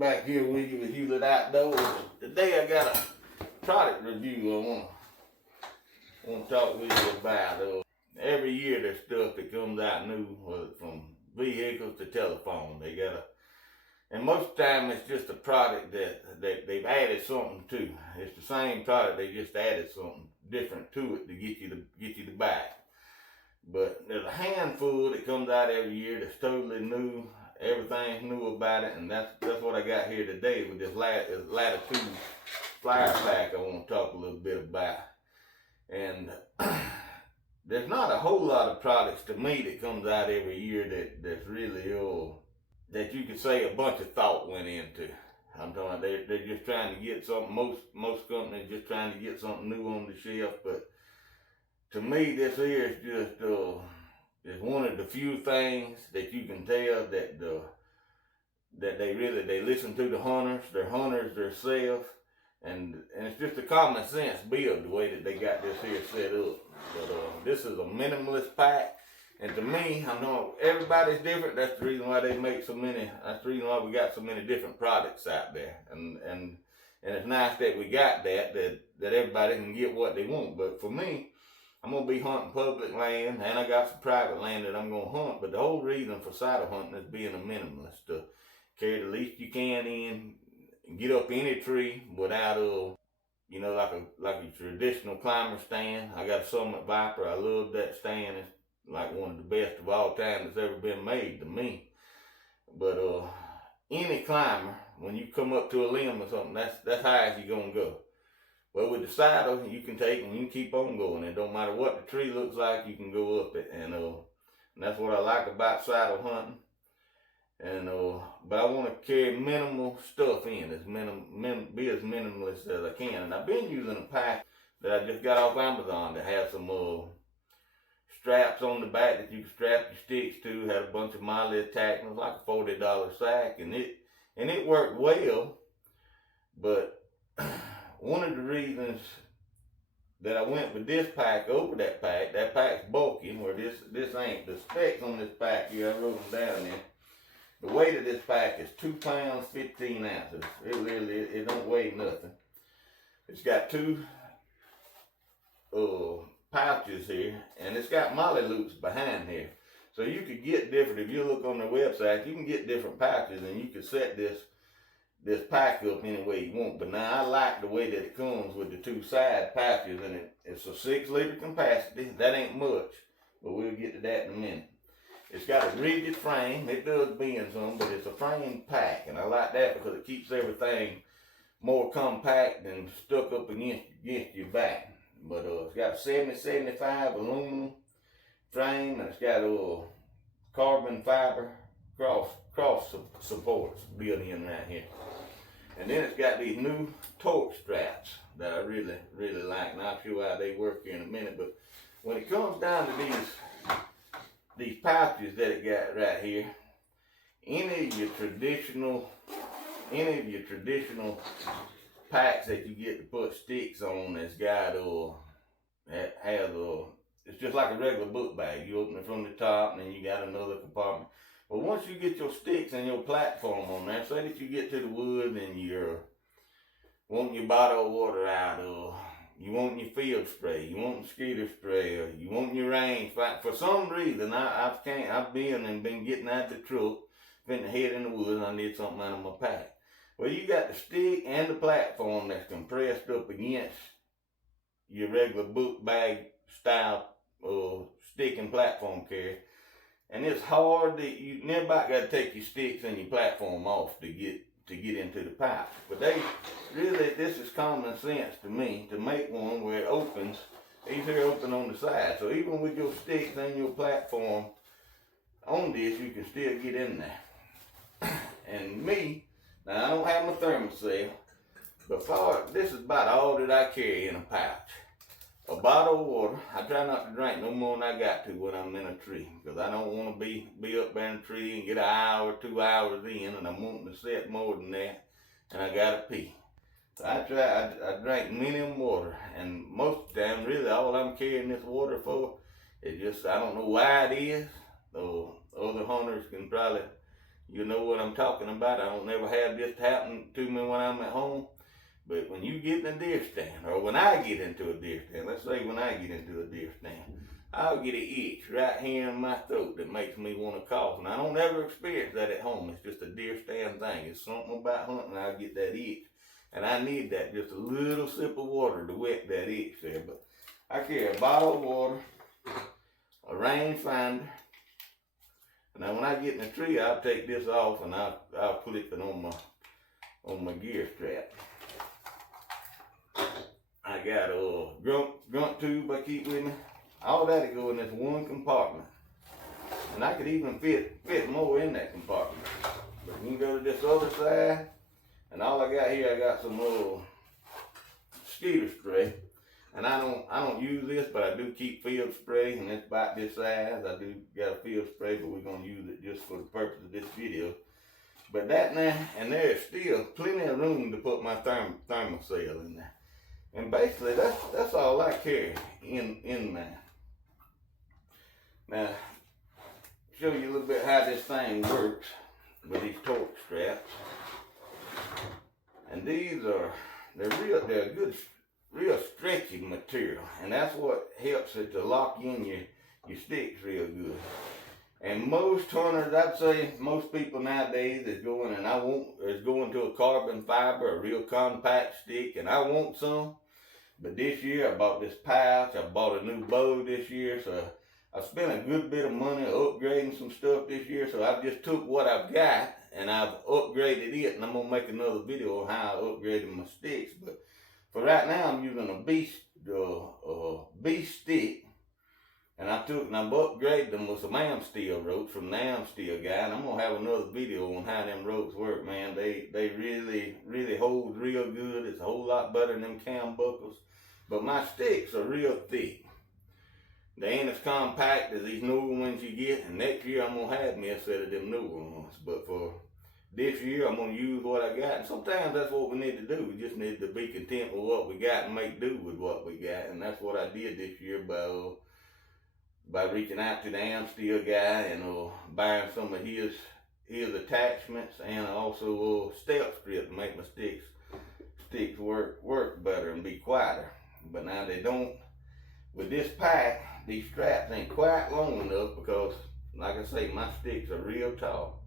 back here with you with Hewlett Outdoors. Today I got a product review I want to talk with you about. Every year there's stuff that comes out new, from vehicles to telephone. They got and most of the time it's just a product that they've added something to. It's the same product, they just added something different to it to get you to buy it. But there's a handful that comes out every year that's totally new. Everything's new about it, and that's what I got here today with this Latitude flyer pack I want to talk a little bit about. And there's not a whole lot of products to me that comes out every year that's really that you could say a bunch of thought went into. I'm talking about they're just trying to get something. Most companies just trying to get something new on the shelf, but to me this here is just it's one of the few things that you can tell that they listen to the hunters. They're hunters themselves, and it's just a common sense build the way that they got this here set up. But this is a minimalist pack, and to me, I know everybody's different. That's the reason why they make so many. That's the reason why we got so many different products out there, and it's nice that we got that everybody can get what they want. But for me, I'm going to be hunting public land, and I got some private land that I'm going to hunt. But the whole reason for saddle hunting is being a minimalist, to carry the least you can in, get up any tree without like a traditional climber stand. I got a Summit Viper. I love that stand. It's like one of the best of all time that's ever been made to me. But any climber, when you come up to a limb or something, that's high as you're going to go. Well, with the saddle, you can take and you can keep on going. It don't matter what the tree looks like, you can go up it. And that's what I like about saddle hunting. And but I want to carry minimal stuff in, be as minimalist as I can. And I've been using a pack that I just got off Amazon that has some straps on the back that you can strap your sticks to. Had a bunch of miley attachments. It was like a $40 sack, and it worked well. But one of the reasons that I went with this pack over that pack's bulky, where this ain't. The specs on this pack here, I wrote them down there. The weight of this pack is 2 pounds, 15 ounces. It don't weigh nothing. It's got 2 pouches here, and it's got molly loops behind here. So you could get different, if you look on their website, you can get different pouches, and you can set this pack up any way you want. But now I like the way that it comes with the 2 side pouches, and it's a 6-liter capacity. That ain't much, but we'll get to that in a minute. It's got a rigid frame. It does bend some, but it's a frame pack, and I like that because it keeps everything more compact and stuck up against your back. But it's got a 70-75 aluminum frame, and it's got a carbon fiber cross supports built in right here. And then it's got these new torque straps that I really, really like, and I'll show you how they work here in a minute. But when it comes down to these pouches that it got right here, any of your traditional packs that you get to put sticks on that's got it's just like a regular book bag. You open it from the top, and then you got another compartment. But once you get your sticks and your platform on there, say that you get to the woods and you're wanting your bottle of water out, or you want your field spray, you want mosquito spray, or you want your range. For some reason, I've been getting out the truck, been head in the woods, and I need something out of my pack. Well, you got the stick and the platform that's compressed up against your regular book bag style stick and platform carrier. And it's hard that you never got to take your sticks and your platform off to get into the pouch. But this is common sense to me, to make one where it opens. These here open on the side. So even with your sticks and your platform on this, you can still get in there. And me, now I don't have my thermocell, but this is about all that I carry in a pouch. A bottle of water. I try not to drink no more than I got to when I'm in a tree, because I don't want to be up there in a tree and get an hour, 2 hours in, and I'm wanting to sit more than that, and I gotta pee. So I drink minimum water, and most of the time, really, all I'm carrying this water for is just, I don't know why it is. Other hunters can probably you know what I'm talking about. I don't never have this happen to me when I'm at home. But when you get in a deer stand, or when I get into a deer stand, let's say when I get into a deer stand, I'll get an itch right here in my throat that makes me want to cough. And I don't ever experience that at home. It's just a deer stand thing. It's something about hunting, I get that itch. And I need that, just a little sip of water to wet that itch there. But I carry a bottle of water, a rangefinder. Now when I get in the tree, I'll take this off and I'll clip it on my gear strap. I got a grunt tube I keep with me. All that'll go in this one compartment. And I could even fit more in that compartment. But you can go to this other side, and all I got here, I got some little mosquito spray. And I don't use this, but I do keep field spray, and it's about this size. I do got a field spray, but we're gonna use it just for the purpose of this video. But that now, and there's still plenty of room to put my thermocell in there. And basically, that's all I carry in there. Now, show you a little bit how this thing works with these torque straps. And they're good, real stretchy material, and that's what helps it to lock in your sticks real good. And most hunters, I'd say most people nowadays is going to a carbon fiber, a real compact stick, and I want some. But this year I bought this pouch, I bought a new bow this year, so I spent a good bit of money upgrading some stuff this year. So I just took what I've got and I've upgraded it, and I'm gonna make another video on how I upgraded my sticks. But for right now, I'm using a beast stick, and I've upgraded them with some am steel ropes from the am steel guy, and I'm gonna have another video on how them ropes work, man. They really hold real good. It's a whole lot better than them cam buckles. But my sticks are real thick. They ain't as compact as these newer ones you get, and next year I'm gonna have me a set of them newer ones. But for this year, I'm gonna use what I got, and sometimes that's what we need to do. We just need to be content with what we got and make do with what we got, and that's what I did this year by reaching out to the am steel guy and buying some of his attachments, and also step strip to make my sticks work better and be quieter. But now they don't. With this pack, these straps ain't quite long enough because, like I say, my sticks are real tall.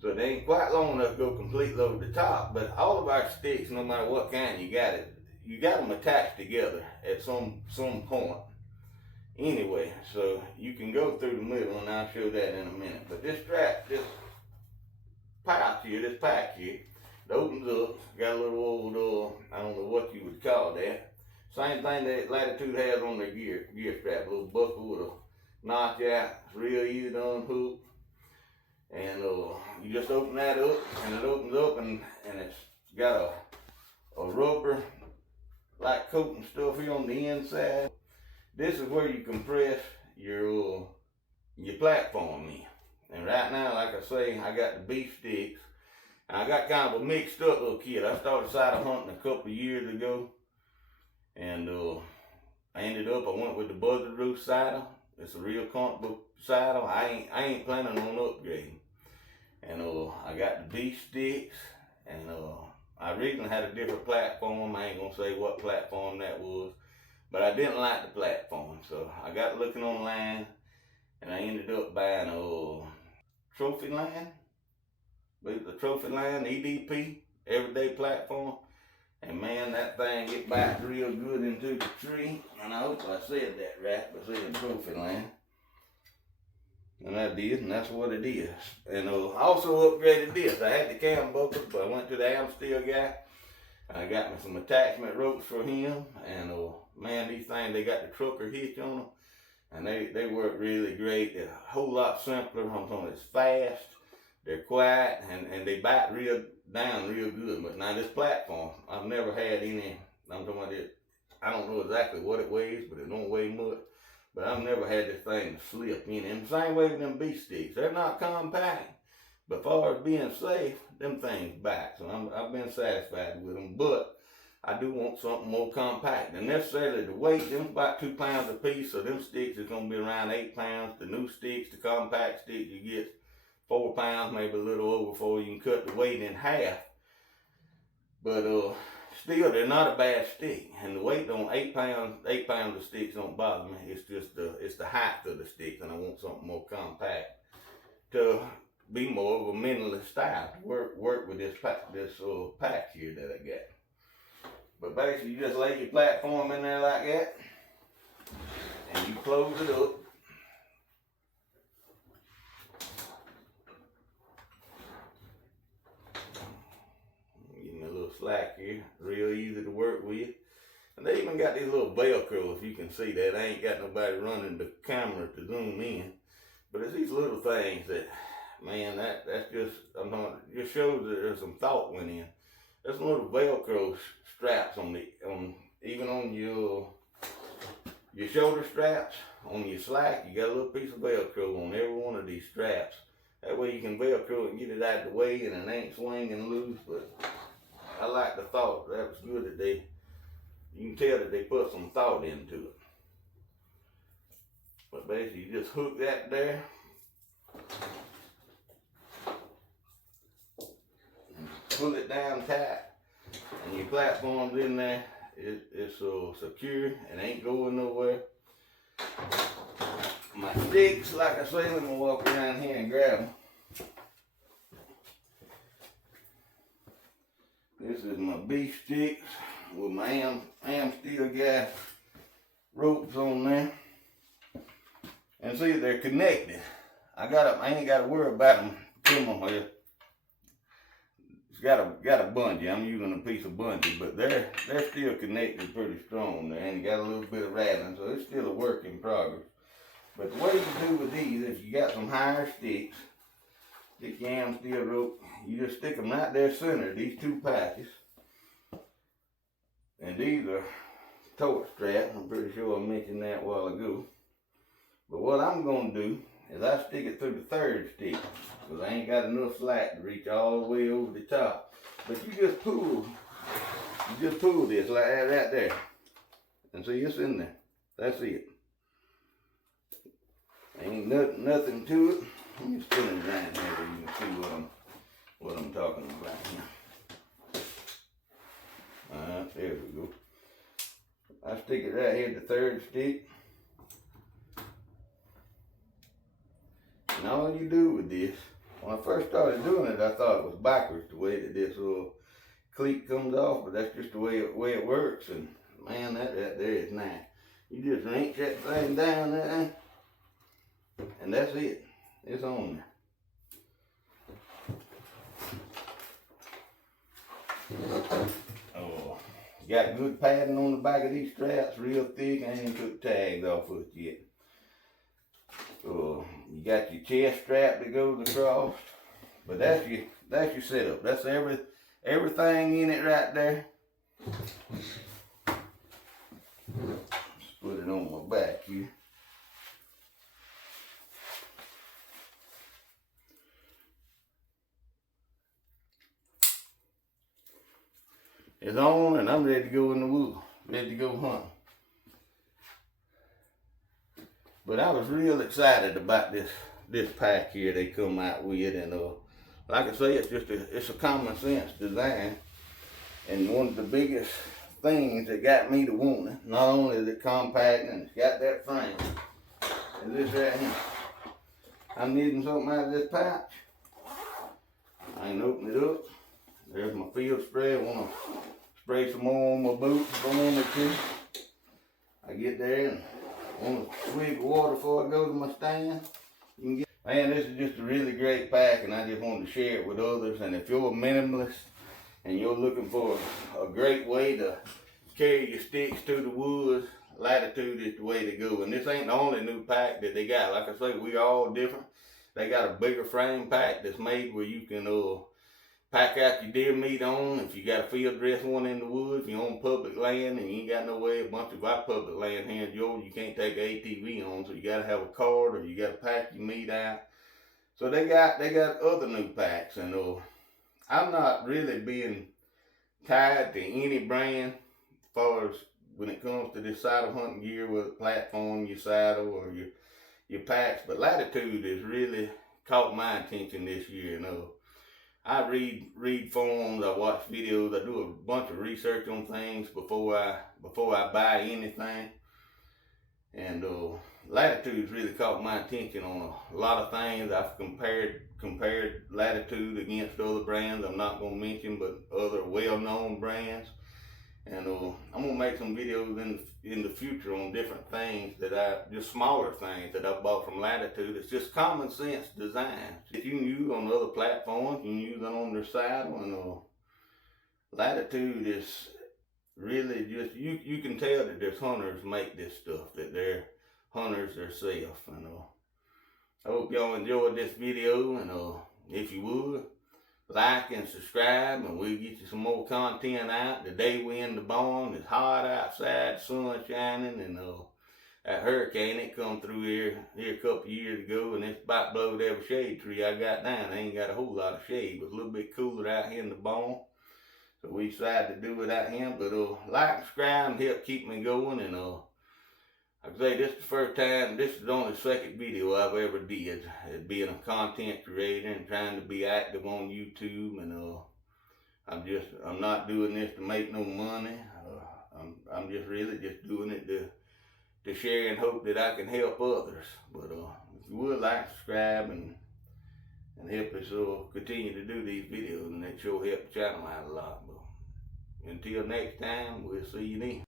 So they ain't quite long enough to go completely over the top. But all of our sticks, no matter what kind you got them attached together at some point. Anyway, so you can go through the middle, and I'll show that in a minute. But this strap, this pack here, it opens up, got a little old, I don't know what you would call that. Same thing that Latitude has on their gear strap, a little buckle with a notch out. It's real easy to unhook. And you just open that up, and it opens up, and it's got a rubber like coating stuff here on the inside. This is where you compress your platform in. And right now, like I say, I got the beef sticks. And I got kind of a mixed up little kit. I started saddle hunting a couple of years ago. And I went with the Buzzard Roost saddle. It's a real comfortable saddle. I ain't planning on upgrading. And I got the beef sticks, and I originally had a different platform. I ain't gonna say what platform that was, but I didn't like the platform. So I got looking online, and I ended up buying a Trophy Line. The Trophy Line EDP, everyday platform. And man, that thing get back real good into the tree. And I hope I said that right, by saying Trophy Line. And I did, and that's what it is. And I also upgraded this. I had the cam buckles, but I went to the am steel guy. And I got me some attachment ropes for him. And man, these things, they got the trucker hitch on them. And they work really great. They're a whole lot simpler. I'm talking, it's fast. They're quiet, and they bite down real good. But now this platform, I've never had any, I'm talking about it, I don't know exactly what it weighs, but it don't weigh much. But I've never had this thing slip in. And the same way with them beef sticks. They're not compact, but as far as being safe, them things bite. So I've been satisfied with them. But I do want something more compact. And necessarily the weight, them about 2 pounds a piece. So them sticks is going to be around 8 pounds. The new sticks, the compact sticks you get, 4 pounds, maybe a little over 4. You can cut the weight in half. But still, they're not a bad stick. And the weight on 8 pounds of sticks don't bother me. It's just the height of the stick, and I want something more compact to be more of a minimalist style to work with this pack here that I got. But basically, you just lay your platform in there like that, and you close it up. Give me a little slack here, real easy to work with. And they even got these little Velcro, if you can see that. I ain't got nobody running the camera to zoom in. But it's these little things that, man, that's just, just shows that there's some thought went in. There's some little Velcro straps even on your shoulder straps, on your slack, you got a little piece of Velcro on every one of these straps. That way you can Velcro it and get it out of the way and it ain't swinging loose. But I like the thought. That was good that you can tell that they put some thought into it. But basically you just hook that there. And pull it down tight. And your platform's in there. It's secure and ain't going nowhere. My sticks, like I say, let me walk around here and grab them. This is my beef sticks with my am steel gas ropes on there. And see, they're connected. I ain't got to worry about them coming here. It's got a bungee. I'm using a piece of bungee, but they're still connected pretty strong there, and got a little bit of rattling, so it's still a work in progress. But the way you do with these, if you got some higher sticks, stick your am steel rope, you just stick them right there center, these two patches. And these are torque straps. I'm pretty sure I mentioned that a while ago. But what I'm going to do is I stick it through the third stick, because I ain't got enough slack to reach all the way over the top. But you just pull this like that right there. And see, it's in there. That's it. Ain't nothing to it. Let me spin it around here so you can see what I'm talking about here. Alright, there we go. I stick it right here, the third stick. And all you do with this, when I first started doing it, I thought it was backwards the way that this little cleat comes off, but that's just the way it works. And man, that there is nice. You just wrench that thing down there, and that's it. It's on there. Oh, got good padding on the back of these straps, real thick. I ain't took tags off of it yet. You got your chest strap that goes across, but that's your setup. That's everything in it right there. Let's put it on my back here. It's on, and I'm ready to go in the woods, ready to go hunt. But I was real excited about this pack here they come out with, and like I say, it's a common sense design. And one of the biggest things that got me to want it, not only is it compact and it's got that frame, is this right here. I'm needing something out of this pouch. I ain't open it up. There's my field spray. I want to spray some more on my boots if I want to. I get there and want a swig of water before I go to my stand. Man, this is just a really great pack, and I just wanted to share it with others. And if you're a minimalist and you're looking for a great way to carry your sticks to the woods, Latitude is the way to go. And this ain't the only new pack that they got. Like I say, we all different. They got a bigger frame pack that's made where you can pack out your deer meat on. If you got a field dress one in the woods, you're on public land and you ain't got no way, a bunch of our public land here in Georgia, you can't take an ATV on, so you gotta have a cart or you gotta pack your meat out. So they got other new packs, and I'm not really being tied to any brand as far as when it comes to this saddle hunting gear, with a platform, your saddle, or your packs. But Latitude is really caught my attention this year. I read forums, I watch videos, I do a bunch of research on things before I buy anything. And Latitude's really caught my attention on a lot of things. I've compared Latitude against other brands I'm not gonna mention, but other well-known brands. And I'm gonna make some videos in the future on different things just smaller things that I bought from Latitude. It's just common sense design that you can use on other platforms. You can use it on their saddle, and Latitude is really just you can tell that there's hunters make this stuff, that they're hunters themselves. And I hope y'all enjoyed this video, and if you would, like and subscribe, and we'll get you some more content out. The day we in the barn, it's hot outside, sun shining, and that hurricane, it come through here a couple years ago, and it's about blowed every shade tree I got down. I ain't got a whole lot of shade. It was a little bit cooler out here in the barn, so we decided to do it out here. But like and subscribe and help keep me going. And like I say, this is the first time, this is only the second video I've ever did as being a content creator and trying to be active on YouTube. And I'm not doing this to make no money. I'm just really just doing it to share and hope that I can help others. But if you would like to subscribe and help us continue to do these videos, and that sure help the channel out a lot. But until next time, we'll see you then.